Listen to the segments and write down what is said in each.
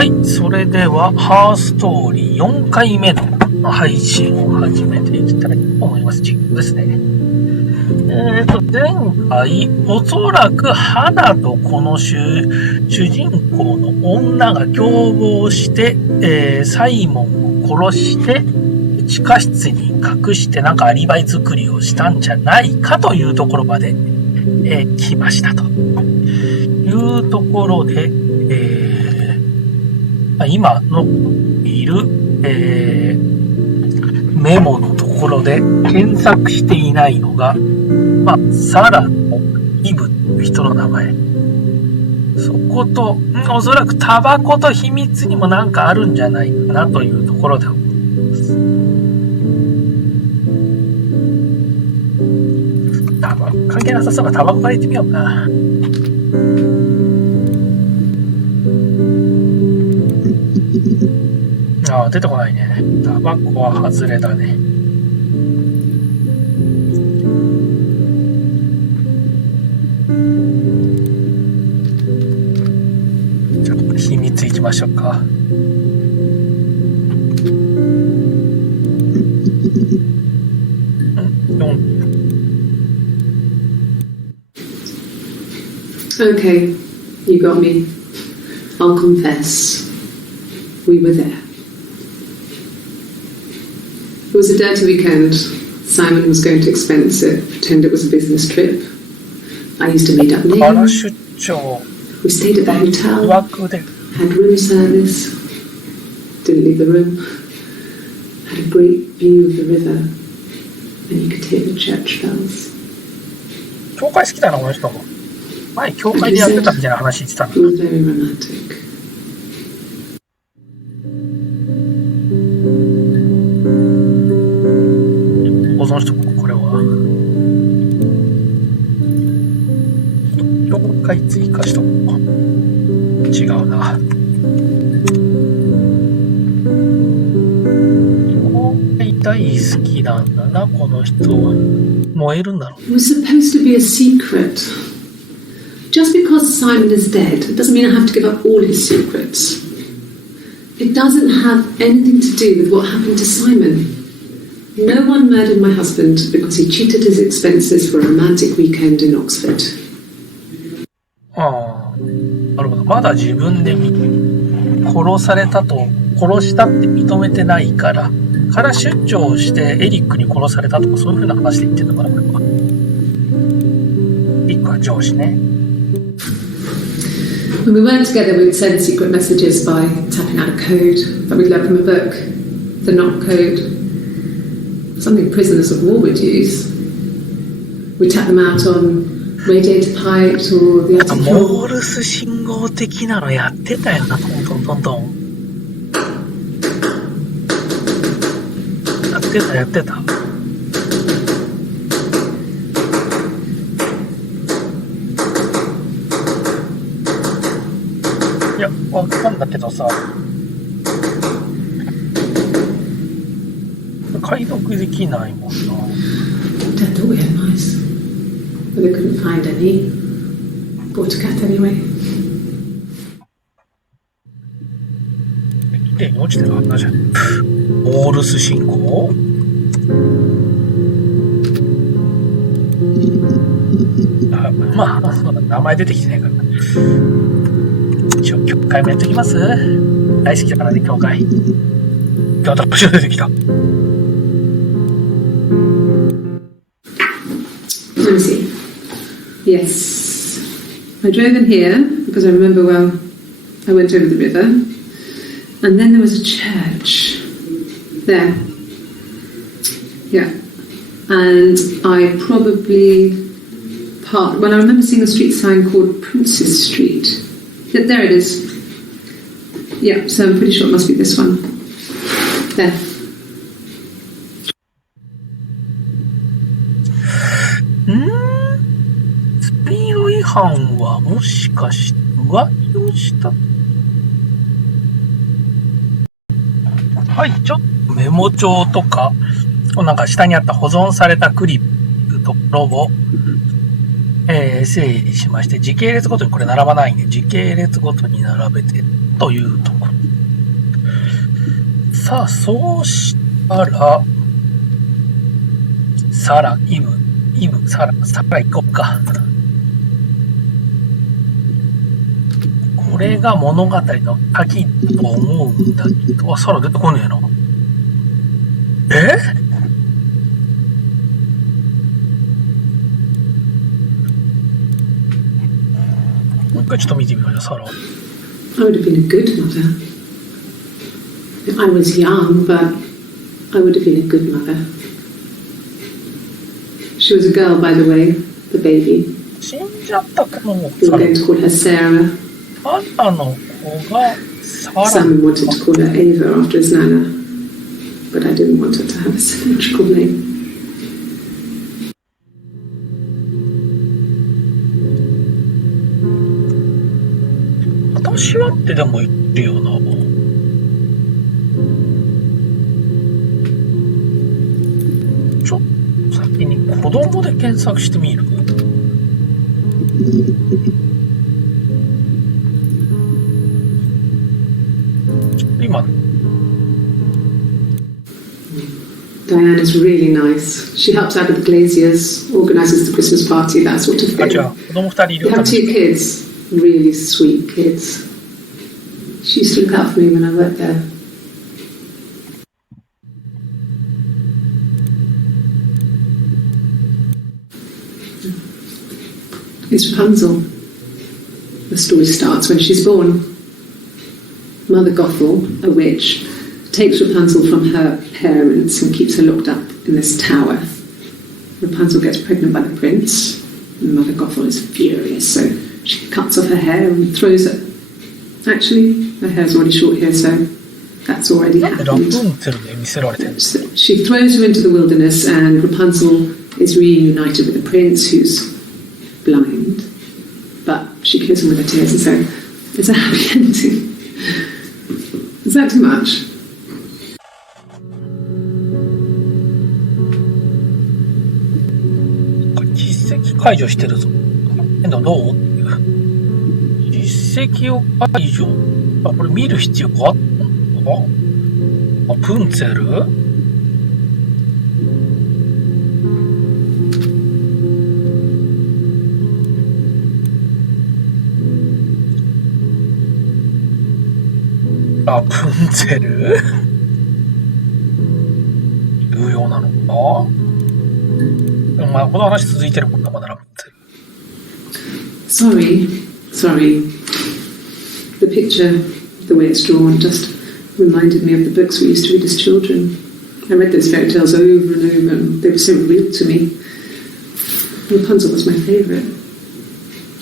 はい、それでは、ハーストーリー4回目の配信を始めていきたいと思います。実況ですね。前回、おそらく花とこの主人公の女が共謀して、サイモンを殺して、地下室に隠してなんかアリバイ作りをしたんじゃないかというところまで、来ましたというところで、今のいる、メモのところで検索していないのが、サラとイブという人の名前。そこと、おそらくタバコと秘密にもなんかあるんじゃないかなというところで思います。タバコ関係なさそうか、タバコから行ってみようか。出てこないね。タバコは外れだね。じゃあ秘密いきましょうか。Okay, you got me. I'll confess. We were there. It was a dirty weekend. Simon was going to expense it, pretend it was a business trip. I used to meet up near. We stayed at the hotel, had room service, didn't leave the room, had a great view of the river, and you could hear the church bells. 教会好きだな、この人も。前、教会でやってたみたいな話言ってたんだ。It was very romantic.回追加しとこう。違うな。公開大好きなんだな、この人は。燃えるんだろう。It was supposed to be a secret. Just because Simon is dead doesn't mean I have to give up all his secrets. It doesn't have anything to do with what happened to Simon. No one murdered my husband because he cheated his expenses for a romantic weekend in Oxford.なるほど。まだ自分で殺したって認めてないから出張してエリックに殺されたとかそういう風な話で言ってるのかな、これは。エリックは上司ね。When we weren't together, we'd send secret messages by tapping out a code that we'd learned from a book. The knock code. Something prisoners of war would use. We'd tap them out on...Radiator pipes or the attic floor. モールス信号的なのやってたよな、トントントントン。やってた。いや、わかんだけどさ。解読できないもんな。Dad thought we had mice.But they couldn't find any. Bought a cat anyway. 綺麗に落ちてるはずじゃん。モールス信号？そうだ、名前出てきてないから。一応、教会もやっておきます？大好きだからね、教会。私が出てきた。Let me see.Yes, I drove in here because I remember well I went over the river and then there was a church there, yeah, and I probably parked, well I remember seeing a street sign called Princess Street, yeah, there it is, yeah, so I'm pretty sure it must be this one, there.違反はもしかして浮気をした？はい、ちょっとメモ帳とかなんか下にあった保存されたクリップところを、整理しまして、時系列ごとにこれ並ばないんで時系列ごとに並べてというところさあ、そうしたら、サラ、イブ、サラ行こうか。これが物語の鍵と思うんだけど、サラ出てこねえな。もう一回ちょっと見てみようよ、サラ。I would have been a good mother. I was young, but I would have been a good mother. She was a girl, by the way, the baby. 死んじゃった子の We were going to call her Sarah. あんたの子がサラ。 Simon wanted to call her Ava after his nana, but I didn't want her to have a symmetrical name. 私はってでも言ってるよな。ちょっと先に子供で検索してみる。今 Diana's really nice. She helps out with the glaziers, organises the Christmas party, that sort of あ、違 thing. う。子供二人いる We よ。 have two kids, really sweet kids. She used to look out for me when I worked there. It's Rapunzel. The story starts when she's born. Mother Gothel, a witch, takes Rapunzel from her parents and keeps her locked up in this tower. Rapunzel gets pregnant by the prince, and Mother Gothel is furious, so she cuts off her hair and throws it. Actually, her hair's already short here, so that's already ラプ happened. ンツェルで見せられてる。 She throws her into the wilderness, and Rapunzel is reunited with the prince, who's blind. But she kills him with her tears, and so it's a happy ending. Is that too much? 実績解除してるぞ。どう？実績を解除。あ、これ見る必要があったのか？あ、プンツェル？あ、プンツェル？有用なのか？まあ、この話続いてるもんな、まだラプンツェル。Sorry. The picture, the way it's drawn, just reminded me of the books we used to read as children. I read those fairy tales over and over, and they were so real to me. Rapunzel was my favourite.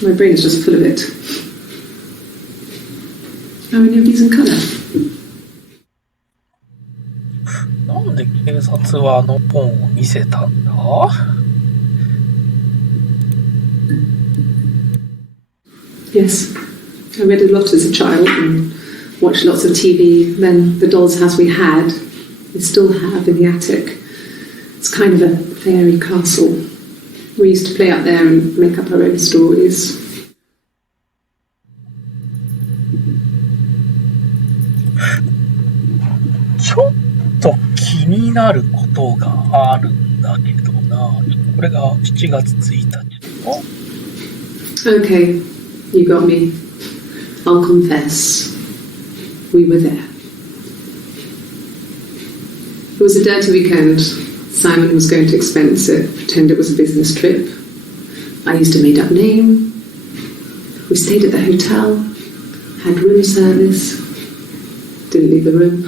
My brain is just full of it. How many of these in colour? なんで警察はあの本を見せたんだ？ Yes, I read a lot as a child and watched lots of TV. Then the doll's house we had, we still have in the attic. It's kind of a fairy castle. We used to play out there and make up our own stories. ちょっと気になることがあるんだけどな。これが7月1日の。Okay, you got me. I'll confess. We were there. It was a dirty weekend. Simon was going to expense it, pretend it was a business trip. I used a made-up name. We stayed at the hotel, had room service, didn't leave the room,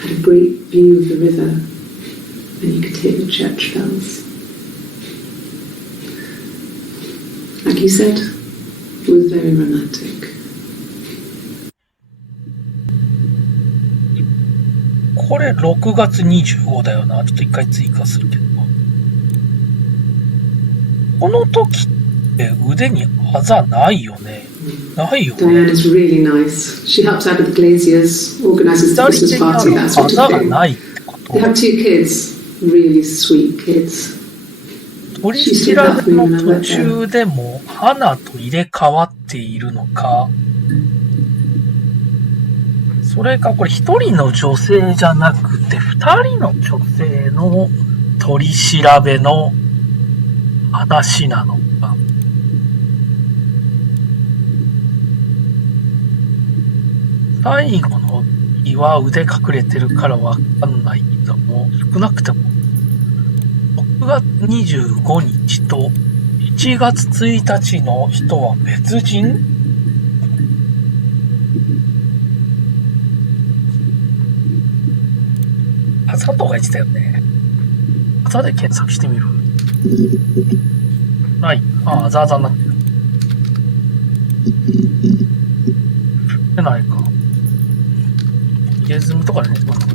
had a great view of the river, and you could hear the church bells. Like you said, it was very romantic. これ6月25だよな。ちょっと一回追加するけど。この時って腕にあざないよね。ないよね。 Diana's really nice. She helps out with the glaziers, organises the Christmas party, that あ sort ざ of が thing. ないってこと。 They have two kids, really sweet kids. 取り調べの途中でも花と入れ替わっているのか、それかこれ一人の女性じゃなくて二人の女性の取り調べの話なのか。最後の日は腕隠れてるからわかんないけども、少なくても6月25日と1月1日の人は別人？佐藤が言ってたよね。朝で検索してみる。ない。ああ、ザーザーになってる。出ないか。ゲズムとかでね、まだ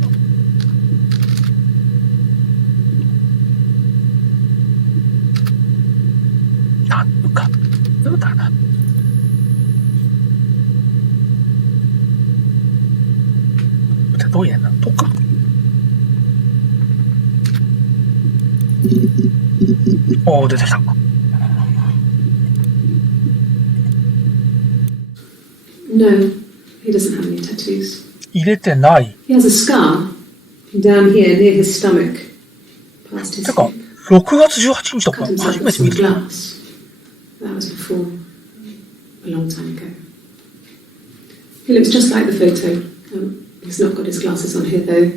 なんとか、どうだな。どうやなとか。おー、出てきた。No, he doesn't have any tattoos. 入れてない。He has a scar down here near his stomach, past his てか、 hip. 6月18日とか Cut 初 himself め with て見 some る。glass. That was before, a long time ago. He looks just like the photo. He's not got his glasses on here though.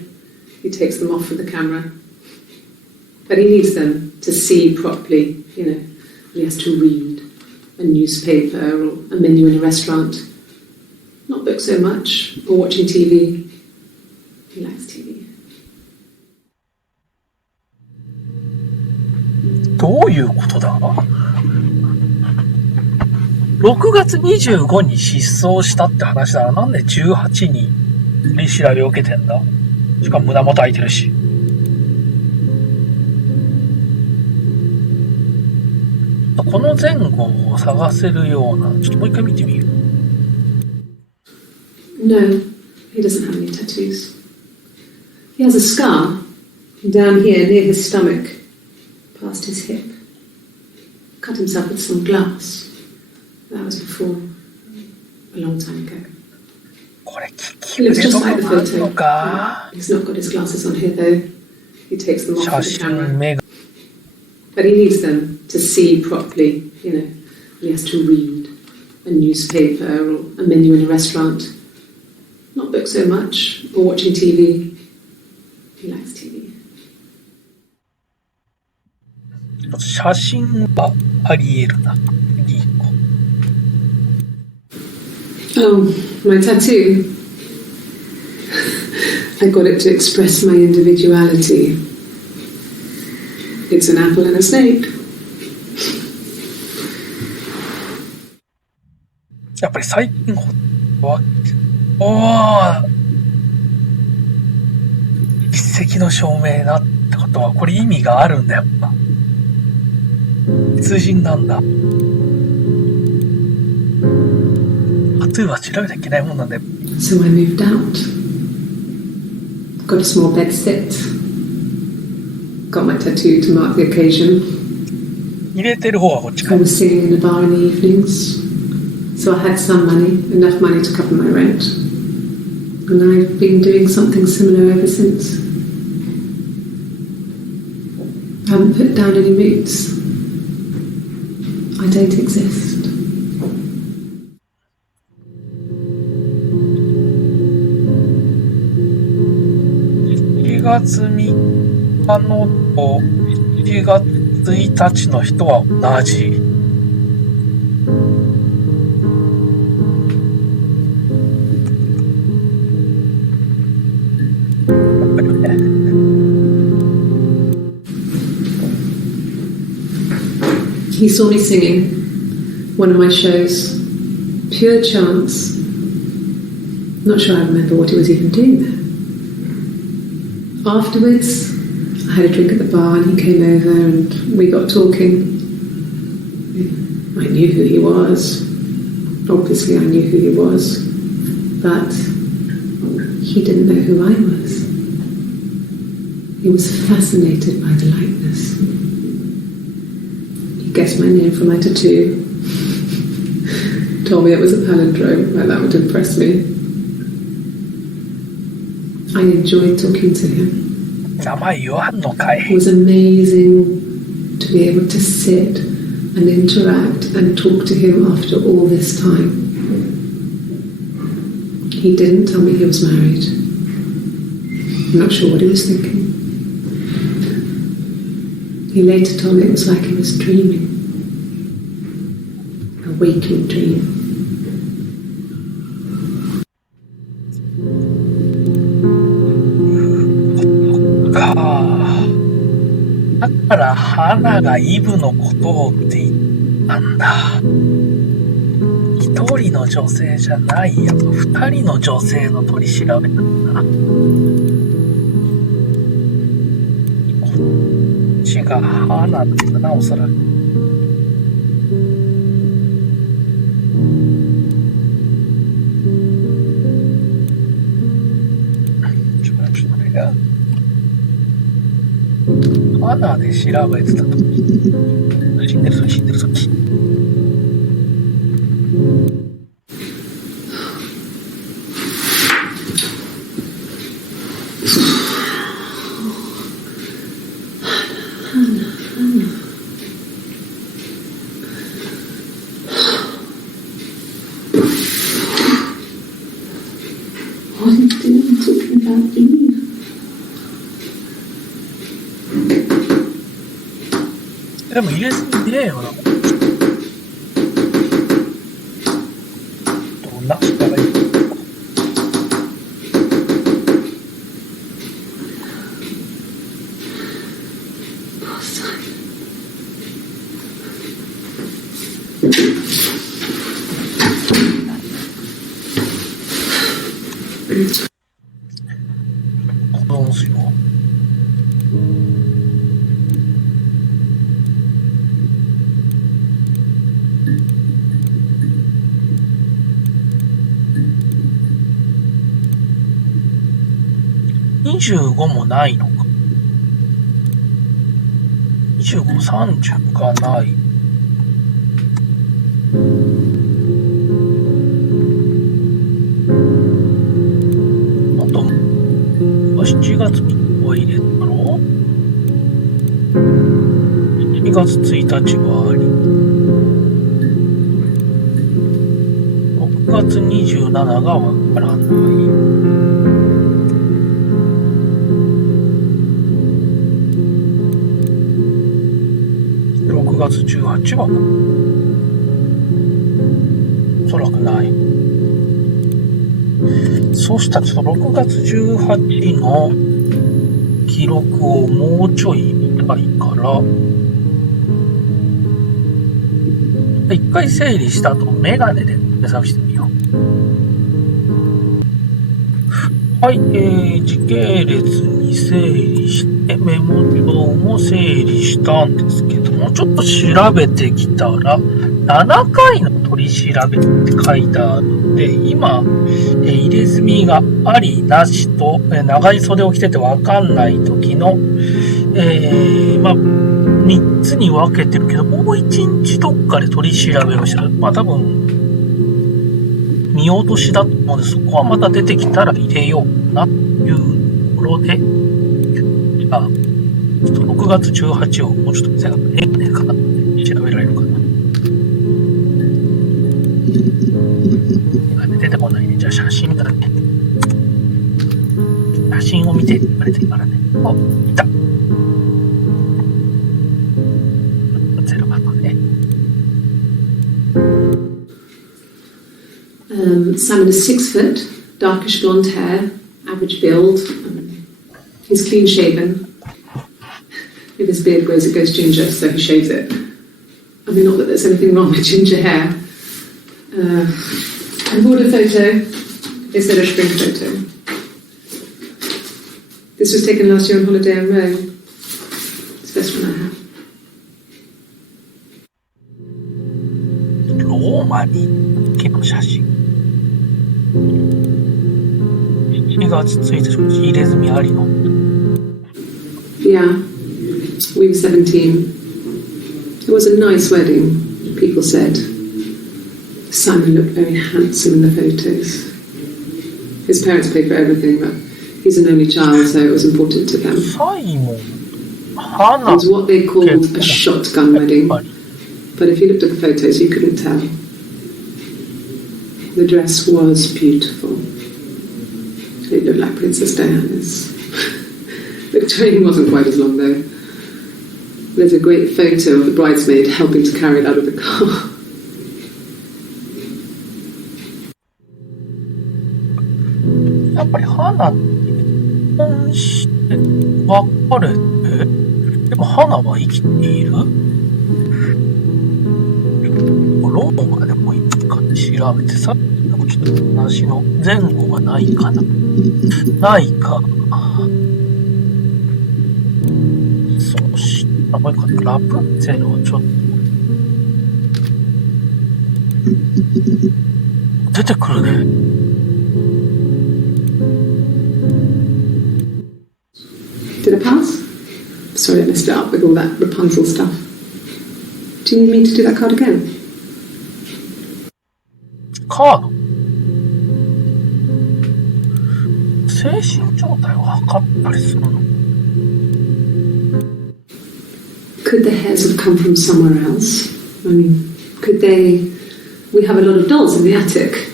He takes them off with the camera. But he needs them to see properly, you know. He has to read a newspaper or a menu in a restaurant. Not book so much, or watching TV. He likes TV. どういうことだ？ 6 月25に失踪したって話だな。なんで18に取り調べを受けてんだ？しかも胸元開いてるし。この前後を探せるような、ちょっともう一回見てみる。No, he doesn't have any tattoos. He has a scar down here near his stomach, past his hip. Cut himself with some glass. That was before, a long time ago. これ、He looks just like the あるの photo. か？ He's not got his glasses on here though. He takes them off 写 with the 真 camera. 目が But he needs them to see properly, you know. He has to read a newspaper or a menu in a restaurant. Not book so much, or watching TV. He likes TV. 写真はあり得るな。いい子。 Oh, my tattoo. I got it to express my individuality. It's an apple and a snake. やっぱり最近おー、一石の証明だってことはこれ意味があるんだ。やっぱ別人なんだ。タトゥーは調べなきゃいけないもんなんだよ。 So I moved out. Got a small bedsit. Got my tattoo to mark the occasion. 入れてる方はこっちか I。was singing in a bar in the evenings. So I had some money, enough money to cover my rent. And I've been doing something similar ever since. I haven't put down any roots. I don't exist. 1月3日のと1月1日の人は同じ。He saw me singing one of my shows. Pure chance. Not sure I remember what he was even doing there. Afterwards, I had a drink at the bar and he came over and we got talking. I knew who he was. Obviously, I knew who he was. But he didn't know who I was. He was fascinated by the likeness. He guessed my name from my tattoo. Told me it was a palindrome, like that would impress me. I enjoyed talking to him. 名前言わんのかい。 It was amazing to be able to sit and interact and talk to him after all this time. He didn't tell me he was married. I'm not sure what he was thinking. He later told me it was like he was dreaming. A waking dream. だから花がイブのことをって言ったんだ。一人の女性じゃないやと二人の女性の取り調べなんだ。こっちが花って言うな、おそらく。ちょっと待ってよ。花で調べてたと。死んでるぞ、死んでるぞ。でも入れすぎねえよな。どんなしたらいいのか。どうしよう。25もないのか。25、30がない。あと、7月3日は入れたの ?7 月1日はあり。6月27がわからない。6月18はおそらくない。そうしたらちょっと6月18の記録をもうちょい見たいから一回整理した後メガネで検索してみよう。はい、時系列に整理してメモ帳も整理したんですけども、ちょっと調べてきたら7回の取り調べって書いてあるので、今、入れ墨がありなしと、長い袖を着ててわかんない時の、3つに分けてるけど、もう1日どっかで取り調べをしてる。多分見落としだと思うんで、そこはまた出てきたら入れようなというところで、じゃあちょっと6月18をもうちょっと見せなくてねえかなって調べられるかな。出てこないね。じゃあ写真だね。写真を見て言われてるからね。あ、いた。0番のね。Simon is 6 foot, darkish blonde hair, average build. He's clean shaven. If his beard grows, it goes ginger, so he shaves it. I mean, not that there's anything wrong with ginger hair. I bought a photo instead of spring photo. This was taken last year on holiday in Rome. It's the best one I have. ローマに行の写真。7月1日、入れ墨ありの。Yeah, we were 17. It was a nice wedding, people said. Simon looked very handsome in the photos. His parents paid for everything, but he He's an only child, so it was important to them. サイモン、 It 花 was what they called a shotgun やっ wedding. ぱり But if you looked at the photos, you couldn't tell. The dress was beautiful. It looked like Princess Diana's. The train wasn't quite as long, though. There's a great photo of the bridesmaid helping to carry it out of the car. やっぱり花って結婚して別れて、でも花は生きている？ローマでもいいかって調べてさっきの話の前後がないかな。ないか。そしたらもう一個ラプンツェルをちょっと出てくるね。Did I pass? Sorry, I messed it up with all that Rapunzel stuff. Do you need me to do that card again? カード精神状態を測ったりするの？ Could the hairs have come from somewhere else? I mean, could they... We have a lot of dolls in the attic.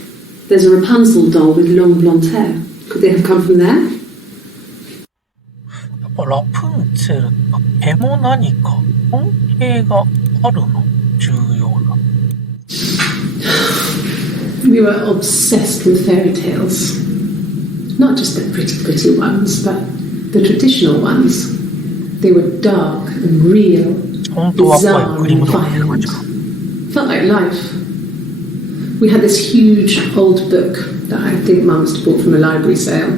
There's a Rapunzel doll with long blonde hair. Could they have come from there? やっぱラプンツェルと毛も何か関係があるの？重要な。We were obsessed with fairy tales. Not just the pretty, pretty ones, but the traditional ones. They were dark and real, 本当は怖い bizarre クリー and ムとかって感じか。 violent. Felt like life. We had this huge old book that I think Mum must have bought from a library sale.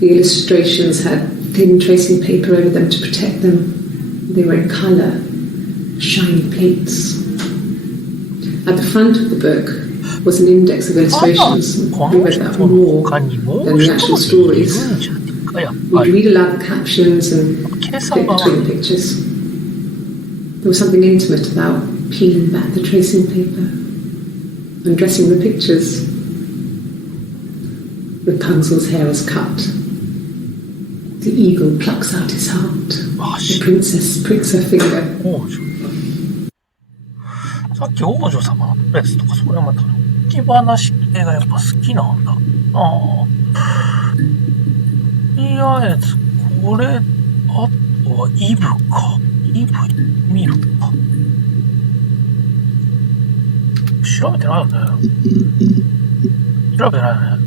The illustrations had thin tracing paper over them to protect them. They were in colour, shiny plates. At the front of the book was an index of illustrations. We read that more than the actual stories. We'd read aloud the captions and flip between the pictures. There was something intimate about peeling back the tracing paper, undressing the pictures. Rapunzel's hair is cut. The eagle plucks out his heart. The princess pricks her finger. さっき王女様のドレスとかそれはまた置き話系がやっぱ好きなんだ。ああ。とりあえずこれあとはイブか。イブ見るか。調べてないよね。調べてないよね。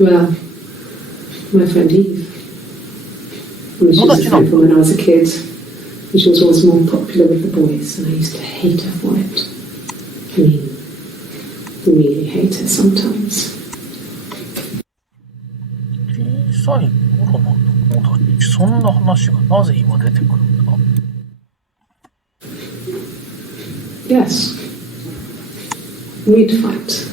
Well, my friend Eve. I mean, she was a friend from when I was a kid. And she was always more popular with the boys, and I used to hate her for it. I mean, really hate her sometimes. 小さい頃の友達、そんな話がなぜ今出てくるんだ？ Yes. We'd fight.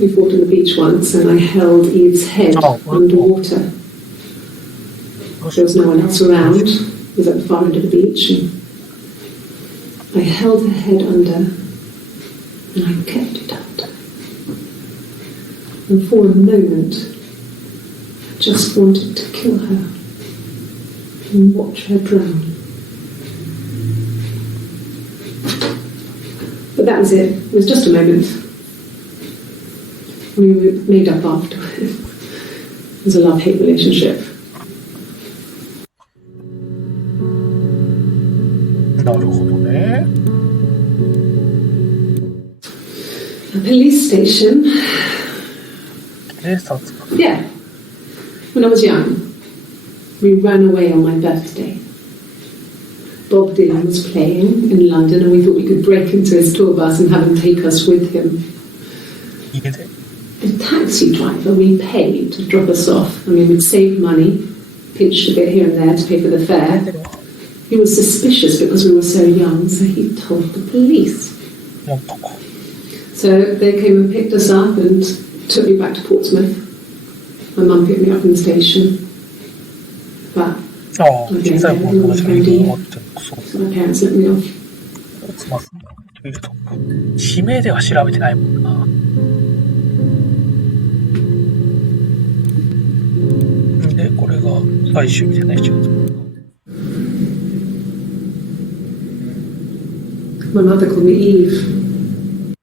We fought on the beach once, and I held Eve's head underwater. There was no one else around. It was at the far end of the beach, and I held her head under, and I kept it under. And for a moment, I just wanted to kill her and watch her drown. But that was it. It was just a moment. We made up afterwards. It was a love-hate relationship. なるほどね。 A police station. 警察か。 Yeah. When I was young, we ran away on my birthday. Bob Dylan was playing in London, and we thought we could break into his tour bus and have him take us with him. 家で The taxi driver we paid to drop us off. I mean, we'd saved money, pinched a bit here and there to pay for the fare. He was suspicious because we were so young, so he told the police. もっとか。 So they came and picked us up and took me back to Portsmouth. My mum picked me up from the station. But ああ、小さい頃の話が今思ってる。そう。 so my parents let me off. つますね。というとこ。地名では調べてないもんな。で、これが最終日じゃない、My mother called me Eve.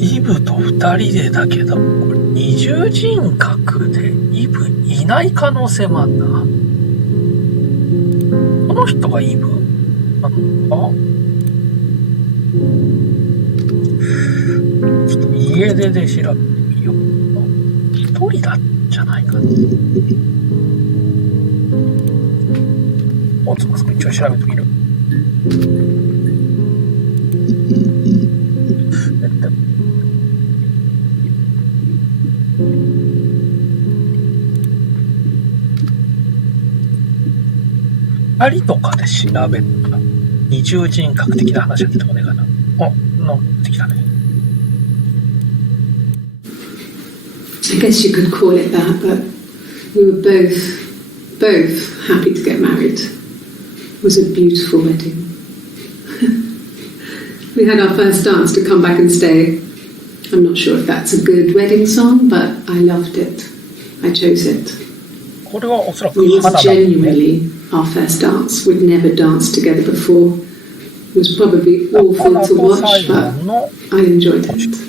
イブと二人でだけど、これ二重人格でイブいない可能性もあんな。この人がイブなのか？ちょっと家出で調べてみよう。一人だんじゃないかな。おつまさん一応調べてみる。二人とかで調べたら二重人格的な話が出てこないかな。なんか出てきたね。I guess you could call it that, but we were both happy to get married. It was a beautiful wedding. We had our first dance to Come Back and Stay. I'm not sure if that's a good wedding song, but I loved it. I chose it. これはおそらく It 花 was だね。 genuinely our first dance. We'd never danced together before. It was probably awful to watch, but I enjoyed it.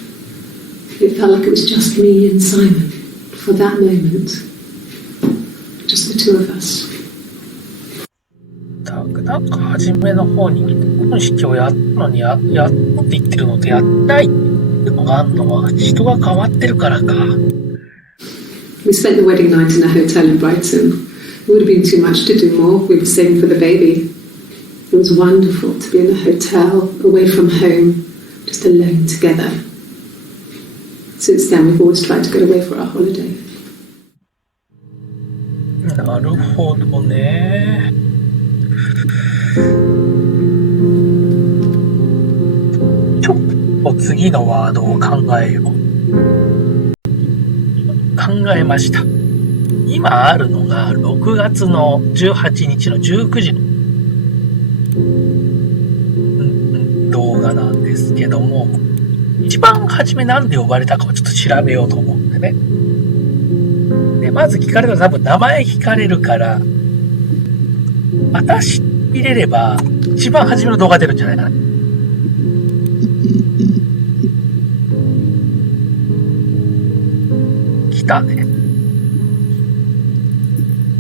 It felt like it was just me and Simon for that moment. Just the two of us. なんか初めの方に結婚式をやったのにやったって言ってるのとやってないっていうのがあるのは人が変わってるからか。We spent the wedding night in a hotel in Brighton. It would have been too much to do more. We were saving for the baby. It was wonderful to be in a hotel, away from home, just alone together. Since then, we've always tried to get away for our holiday. なるほどね。ちょっと次のワードを考えよう。考えました。今あるのが6月の18日の19時の動画なんですけども、一番初めなんで呼ばれたかをちょっと調べようと思うんでね。で、まず聞かれたら多分名前聞かれるから、私入れれば一番初めの動画出るんじゃないかな。来たね。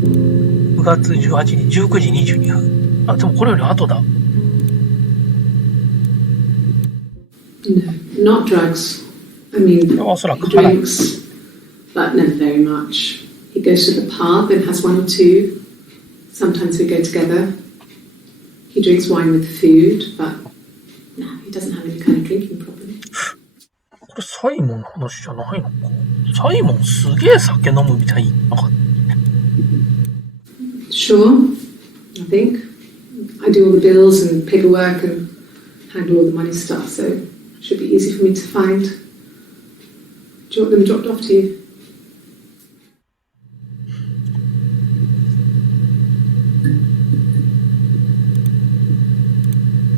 9月18日19時22分。あ、でもこれより後だ。No, not drugs. I mean, おそら he く花。 drinks, but never very much. He goes to the pub and has one or two. Sometimes we go together. He drinks wine with food, but no, he doesn't have any kind of drinking problem. これサイモンの話じゃないのか。サイモンすげえ酒飲むみたいなかった。Sure, I think. I do all the bills and paperwork and handle all the money stuff, so it should be easy for me to find. Do you want them dropped off to you?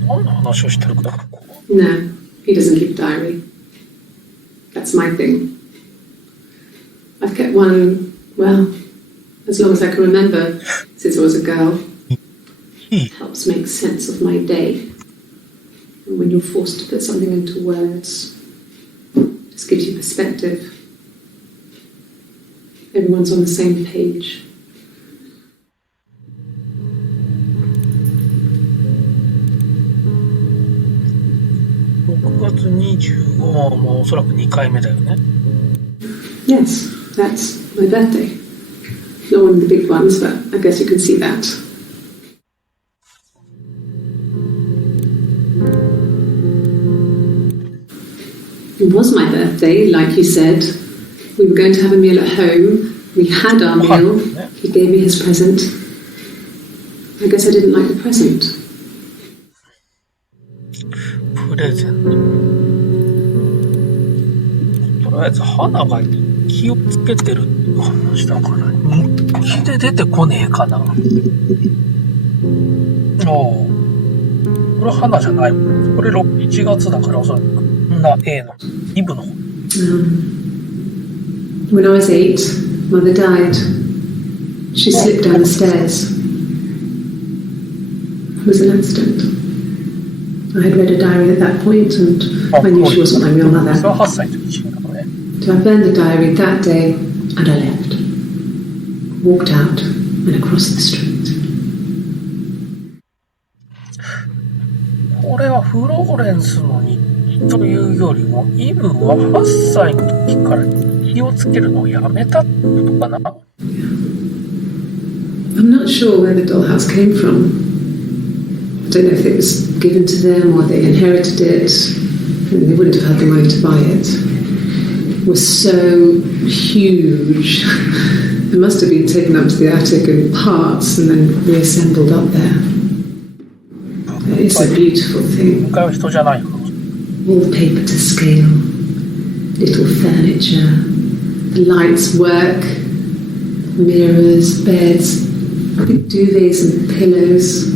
何の話をしてるかな。 No, he doesn't keep a diary. That's my thing. I've kept one, well, as long as I can remember, since I was a girl. It helps make sense of my day. And when you're forced to put something into words, it just gives you perspective. Everyone's on the same page. 6月25はもうおそらく2回目だよね。 Yes, that's my birthday. Not one of the big ones, but I guess you can see that. It was my birthday, like you said. We were going to have a meal at home. We had our meal. He gave me his present. I guess I didn't like the present. プレゼント。とりあえず花が気をつけてるっていう話だから、日記で出てこねえかな。おー、これ花じゃないもん。これ1月だからおそらくこんな A のイブの方。When I was 8, Mother died. She slipped down the stairs. It was an accident. I had read a diary at that point, and I knew she wasn't my real mother. So I burned the diary that day, and I left. Walked out and across the street. これはフローレンスの日記というよりも、イブは8歳の時から日記をつけるのをやめたってことかな。I'm not sure where the dollhouse came from. I don't know if it was given to them or they inherited it. And they wouldn't have had the money to buy it. It was so huge. It must have been taken up to the attic in parts and then reassembled up there. It's a beautiful thing. Wallpaper to scale, little furniture, the lights work, mirrors, beds, big duvets and pillows.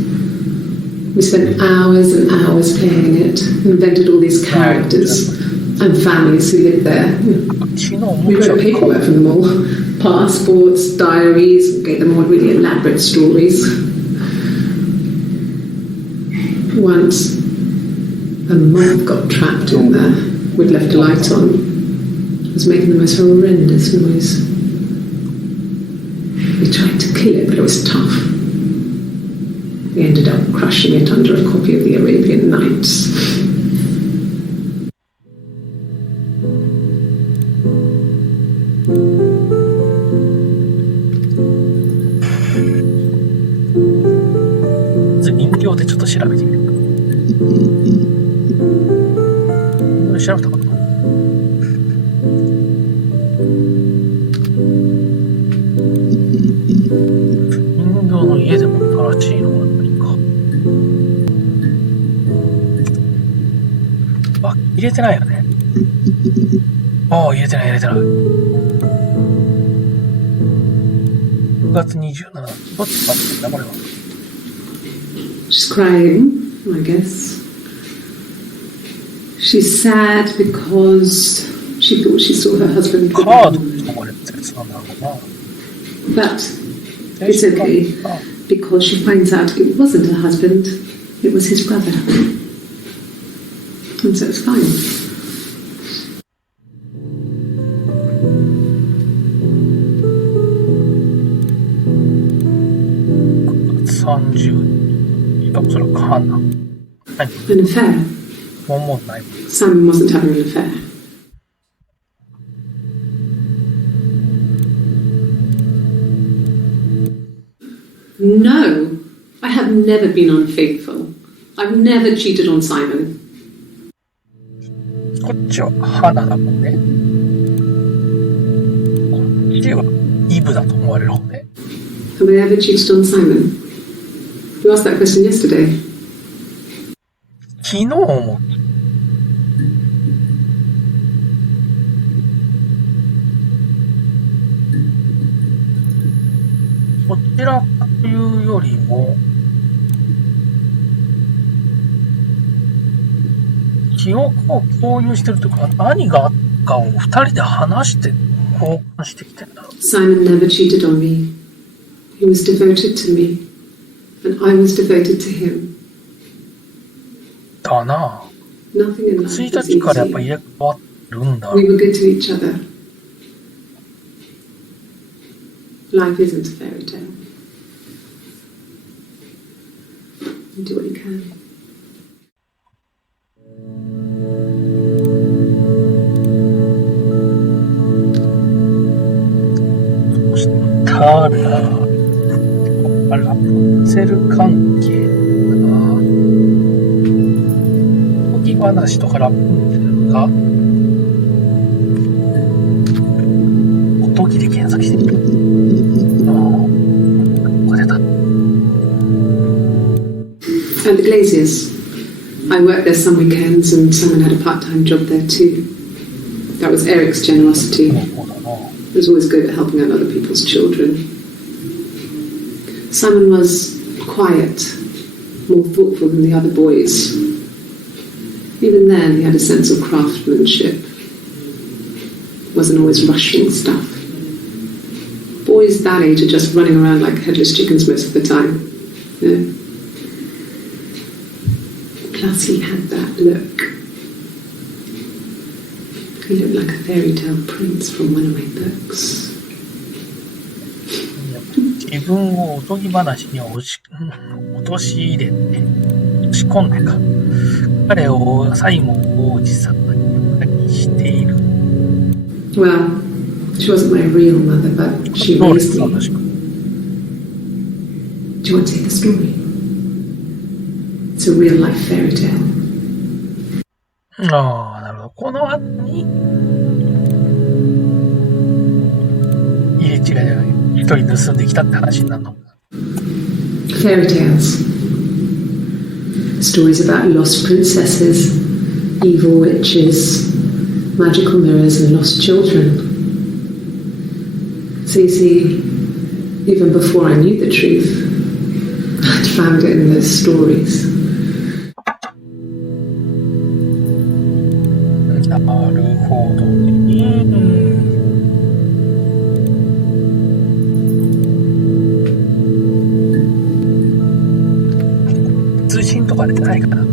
We spent hours and hours playing it, invented all these characters and families who lived there. We wrote paperwork from them all, passports, diaries, gave them all really elaborate stories. Once, a moth got trapped in there. We'd left a light on. It was making the most horrendous noise. We tried to kill it, but it was tough. We ended up crushing it under a copy of the Arabian Nights.入れてないよね。ああ、入れてない。9月27日。どっちだったんだ、これは。She's crying, I guess. She's sad because she thought she saw her husband. カードと呼ばれてるやつなんだろうな。But it's okay because she finds out it wasn't her husband, it was his brother. And so it's fine. An affair? Simon wasn't having an affair. No, I have never been unfaithful. I've never cheated on Simon. こっちは花だもんね。こっちはイブだと思われる方ね。Have I ever cheated on Simon? You asked that question yesterday. 昨日も。こちらというよりも、記憶を共有してるというか、何があったかを2人で話して交換してきてんだろう。Simon never cheated on me. He was devoted to me, and I was devoted to him. だなぁ。1日からやっぱ入れ替わってるんだ。We were good to each other. Life isn't a fairy tale. You do what you can. そしたら、ラプンツェル関係だな。おとぎ話とかラプンツェルが、おとぎで検索してみる。And the Glaziers. I worked there some weekends and Simon had a part-time job there too. That was Eric's generosity. He was always good at helping out other people's children. Simon was quiet, more thoughtful than the other boys. Even then, he had a sense of craftsmanship. Wasn't always rushing stuff. Boys that age are just running around like headless chickens most of the time. You know? Plus, he had that look. He looked like a fairy tale prince from one of my books. 自分をおとぎ話に陥れて、押し込んでか。彼をサイモン王子様にしている。Well, she wasn't my real mother, but she raised me. Do you want to hear the story? It's a real life fairy tale. ああ、なるほど。この後に、入れ違いじゃない。一人盗んできたって話になるの。Fairy tales. Stories about lost princesses, evil witches, magical mirrors, and lost children. So you see, even before I knew the truth, I'd found it in those stories. なるほどね。通信とかでないかな。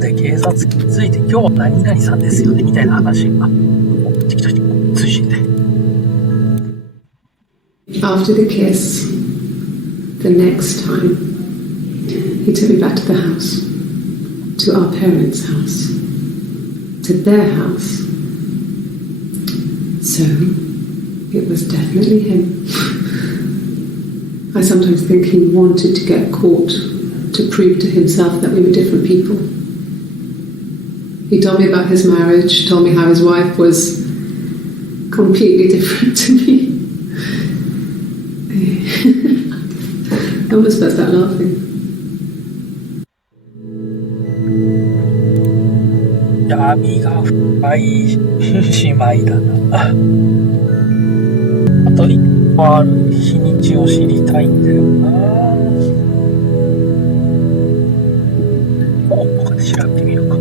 で、警察について今日は何々さんですよねみたいな話が通信で。After the kiss, the next time, he took me back to the house, to our parents' house, to their house. So, it was definitely him. I sometimes think he wanted to get caught to prove to himself that we were different people. He told me about his marriage, told me how his wife was completely different to me. I almost burst out laughing. 闇が深い姉妹だな。あと一個ある日にちを知りたいんだよな。ここで調べてみるか。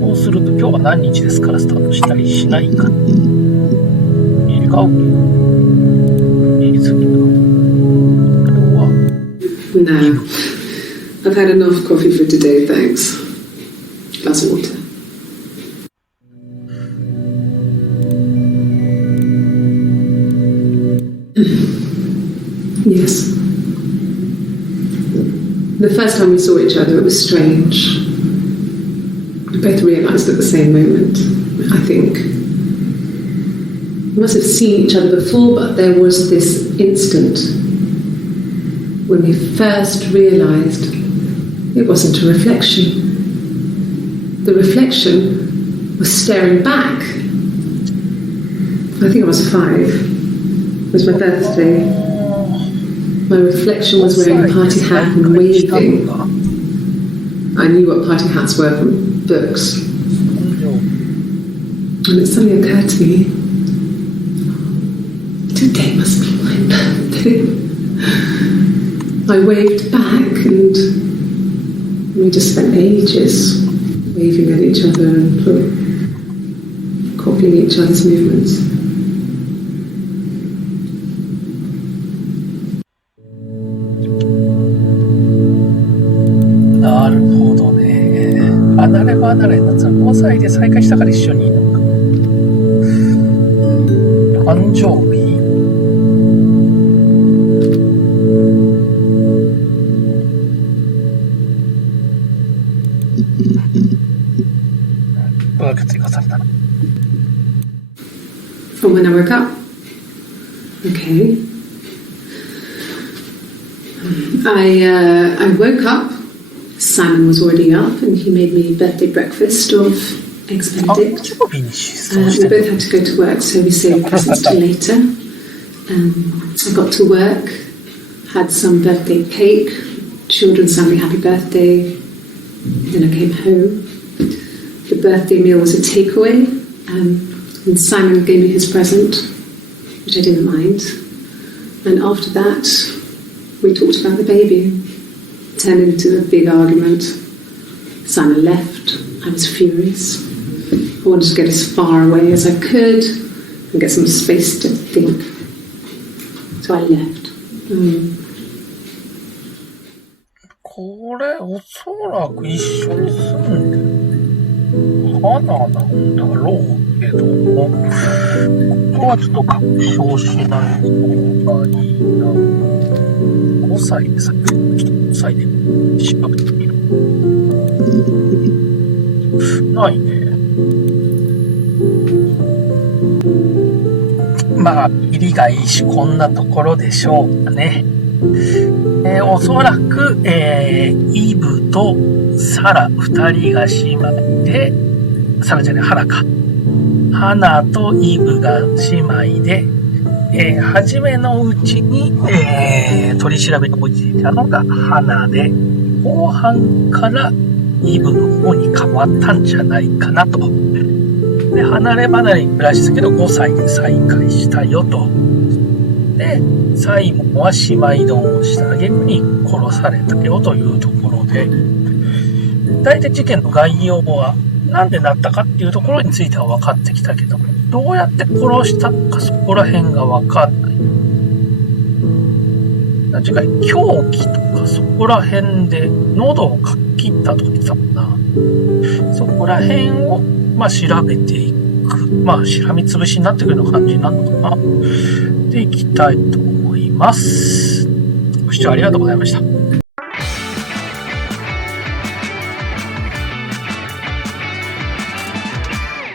そうすると今日は何日ですからスタートしたりしないか。いいか？いいですけど。No, I've had enough coffee for today, thanks. Glass of water. Yes. The first time we saw each other, it was strange. We both realised at the same moment, I think. We must have seen each other before, but there was this instant when we first realised it wasn't a reflection. The reflection was staring back. I think I was 5. It was my birthday. My reflection was wearing a party hat and waving. I knew what party hats were from books. And it suddenly occurred to me, today must be my birthday. I waved back and we just spent ages waving at each other and copying each other's movements. なるほどね。離れ離れになったら5歳で再会したから一緒にいるのか。誕生日追加されたな。From when I woke up. Okay. I woke up. Simon was already up, and he made me birthday breakfast of eggs Benedict. We both had to go to work, so we saved presents till later. I got to work, had some birthday cake. Children sang me happy birthday. Then I came home. The birthday meal was a takeaway, and Simon gave me his present, which I didn't mind. And after that, we talked about the baby. turned into a big argument. Simon left. I was furious. I wanted to get as far away as I could and get some space to think. So I left. これ、おそらく一緒に住んでる花なんだろうけども、ここはちょっと確証しない方がいいな。5歳でさ、5歳で調べてみる。ないね。まあ、入りがいいし、こんなところでしょうかね。おそらく、イブとサラ二人が姉妹で、サラじゃない、ハナか。ハナとイブが姉妹で、初めのうちに、取り調べに応じていたのがハナで、後半からイブの方に変わったんじゃないかなと。で、離れ離れに暮らしてたけど、5歳で再会したよと。で、サイモンは姉妹丼をした挙句に殺されたよというところで、大体事件の概要は何でなったかっていうところについては分かってきたけども、どうやって殺したかそこら辺が分かんない。次回、凶器とかそこら辺で喉をかっ切ったとか言ってたもんな。そこら辺を、まあ、調べていく。まあ、しらみつぶしになってくるような感じになるのかな。でいきたいと思います。ご視聴ありがとうございました。